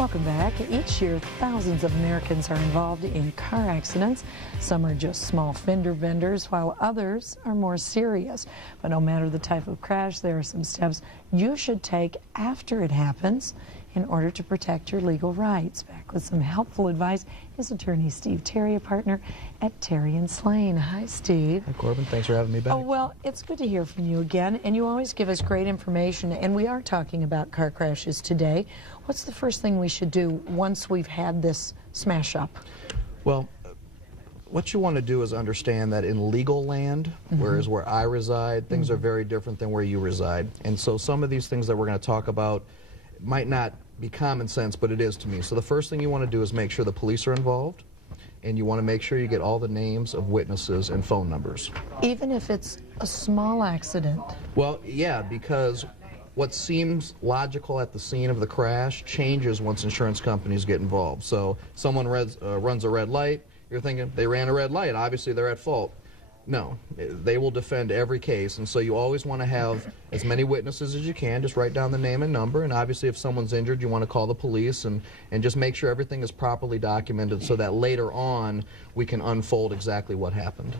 Welcome back. Each year, thousands of Americans are involved in car accidents. Some are just small fender benders, while others are more serious. But no matter the type of crash, there are some steps you should take after it happens in order to protect your legal rights. Back with some helpful advice is attorney Steve Terry, a partner at Terry & Slane. Hi, Steve. Hi, Corbin. Thanks for having me back. Oh, well, it's good to hear from you again, and you always give us great information, and we are talking about car crashes today. What's the first thing we should do once we've had this smash up? Well, what you want to do is understand that in legal land, whereas where I reside, things are very different than where you reside. And so some of these things that we're going to talk about might not be common sense, but it is to me. So the first thing you want to do is make sure the police are involved, and you want to make sure you get all the names of witnesses and phone numbers. Even if it's a small accident? Well, yeah, because what seems logical at the scene of the crash changes once insurance companies get involved. So someone runs a red light, you're thinking, they ran a red light, obviously they're at fault. No, they will defend every case, and so you always want to have as many witnesses as you can. Just write down the name and number, and obviously if someone's injured, you want to call the police and just make sure everything is properly documented so that later on we can unfold exactly what happened.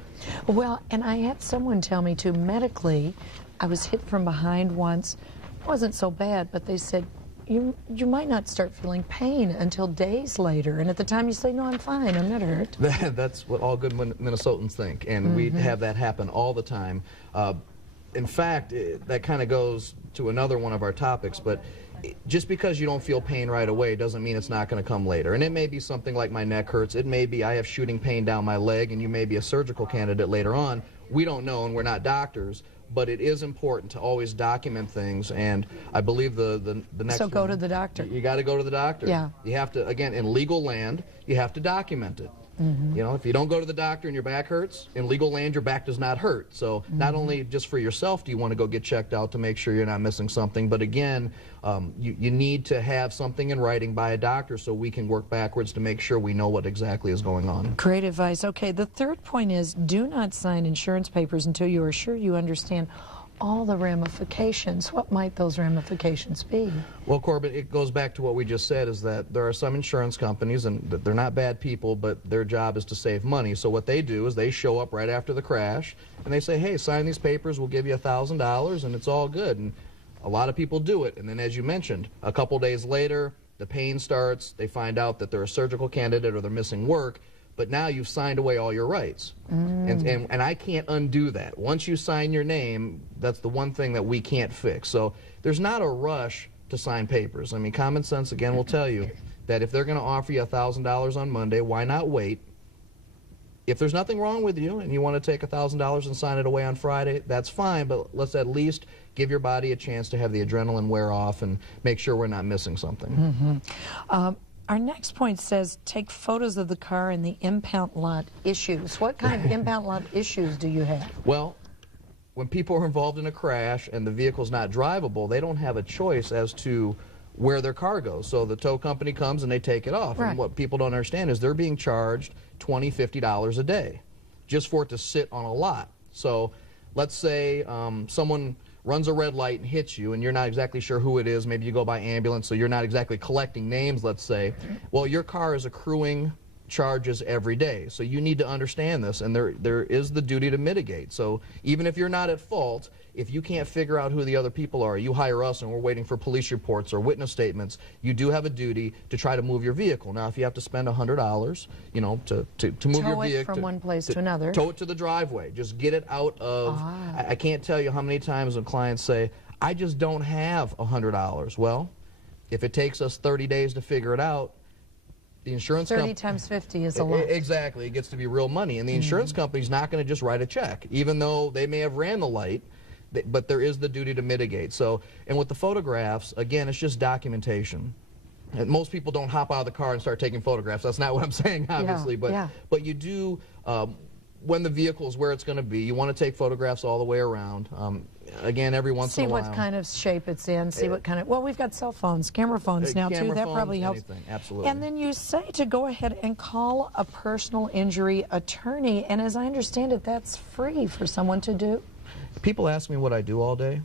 Well, and I had someone tell me too, medically, I was hit from behind once. It wasn't so bad, but they said, you might not start feeling pain until days later, and at the time you say, no, I'm fine, I'm not hurt. That's what all good Minnesotans think, and we have that happen all the time. In fact, that kind of goes to another one of our topics, but just because you don't feel pain right away doesn't mean it's not going to come later. And it may be something like my neck hurts, it may be I have shooting pain down my leg, and you may be a surgical candidate later on. We don't know, and we're not doctors. But it is important to always document things, and I believe the next So go to the doctor. You got to go to the doctor. Yeah. You have to, again, in legal land, you have to document it. You know, if you don't go to the doctor and your back hurts, in legal land your back does not hurt. So not only just for yourself do you want to go get checked out to make sure you're not missing something, but again, you need to have something in writing by a doctor so we can work backwards to make sure we know what exactly is going on. Great advice. Okay, the third point is do not sign insurance papers until you are sure you understand all the ramifications. What might those ramifications be? Well, Corbett, it goes back to what we just said, is that there are some insurance companies, and they're not bad people, but their job is to save money. So what they do is they show up right after the crash, and they say, hey, sign these papers, we'll give you $1,000, and it's all good. And a lot of people do it, and then as you mentioned, a couple days later, the pain starts, they find out that they're a surgical candidate or they're missing work, but now you've signed away all your rights. And I can't undo that. Once you sign your name, that's the one thing that we can't fix. So there's not a rush to sign papers. I mean, common sense, again, will tell you that if they're going to offer you $1,000 on Monday, why not wait? If there's nothing wrong with you and you want to take $1,000 and sign it away on Friday, that's fine, but let's at least give your body a chance to have the adrenaline wear off and make sure we're not missing something. Our next point says take photos of the car and the impound lot issues. What kind of impound lot issues do you have? Well, when people are involved in a crash and the vehicle's not drivable, they don't have a choice as to where their car goes. So the tow company comes and they take it off. Right. And what people don't understand is they're being charged $20, $50 a day just for it to sit on a lot. So let's say someone runs a red light and hits you, and you're not exactly sure who it is. Maybe you go by ambulance, so you're not exactly collecting names, let's say. Well, your car is accruing charges every day. So you need to understand this, and there is the duty to mitigate. So even if you're not at fault, if you can't figure out who the other people are, you hire us and we're waiting for police reports or witness statements, you do have a duty to try to move your vehicle. Now, if you have to spend $100, you know, to move your vehicle. Tow it from one place to another. Tow it to the driveway. Just get it out of, I can't tell you how many times when clients say, I just don't have $100. Well, if it takes us 30 days to figure it out, the insurance 30 times 50 is a lot. Exactly. It gets to be real money. And the insurance company's not going to just write a check, even though they may have ran the light, but there is the duty to mitigate. So, and with the photographs, again, it's just documentation. And most people don't hop out of the car and start taking photographs. That's not what I'm saying, obviously. But you do, when the vehicle is where it's going to be, you want to take photographs all the way around. Again, every once in a while. See what kind of shape it's in, see what kind of, well, we've got cell phones, camera phones now too, that probably helps. Anything, absolutely. And then you say to go ahead and call a personal injury attorney, and as I understand it, that's free for someone to do. People ask me what I do all day,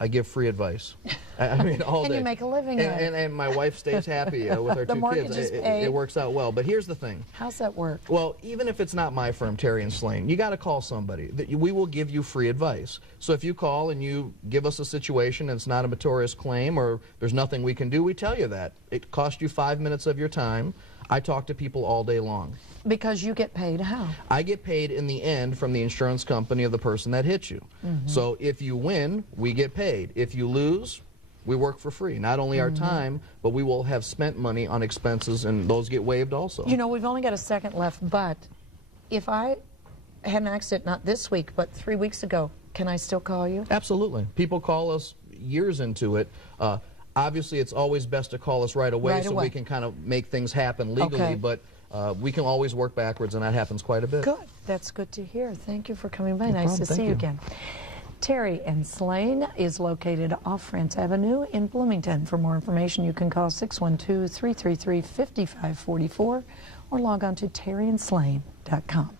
I give free advice. I mean, all day. And you make a living at it. And my wife stays happy with our The two mortgage kids. is paid. It works out well. But here's the thing. How's that work? Well, even if it's not my firm, Terry and Slane, you got to call somebody. We will give you free advice. So if you call and you give us a situation and it's not a meritorious claim or there's nothing we can do, we tell you that. It costs you 5 minutes of your time. I talk to people all day long. Because you get paid how? I get paid in the end from the insurance company of the person that hit you. So if you win, we get paid. If you lose, we work for free. Not only our time, but we will have spent money on expenses, and those get waived also. You know, we've only got a second left, but if I had an accident, not this week, but 3 weeks ago, can I still call you? Absolutely. People call us years into it. Obviously, it's always best to call us right away so we can kind of make things happen legally, but we can always work backwards, and that happens quite a bit. Good. That's good to hear. Thank you for coming by. Nice problem. to see you again. Terry and Slane is located off France Avenue in Bloomington. For more information, you can call 612-333-5544 or log on to terryandslane.com.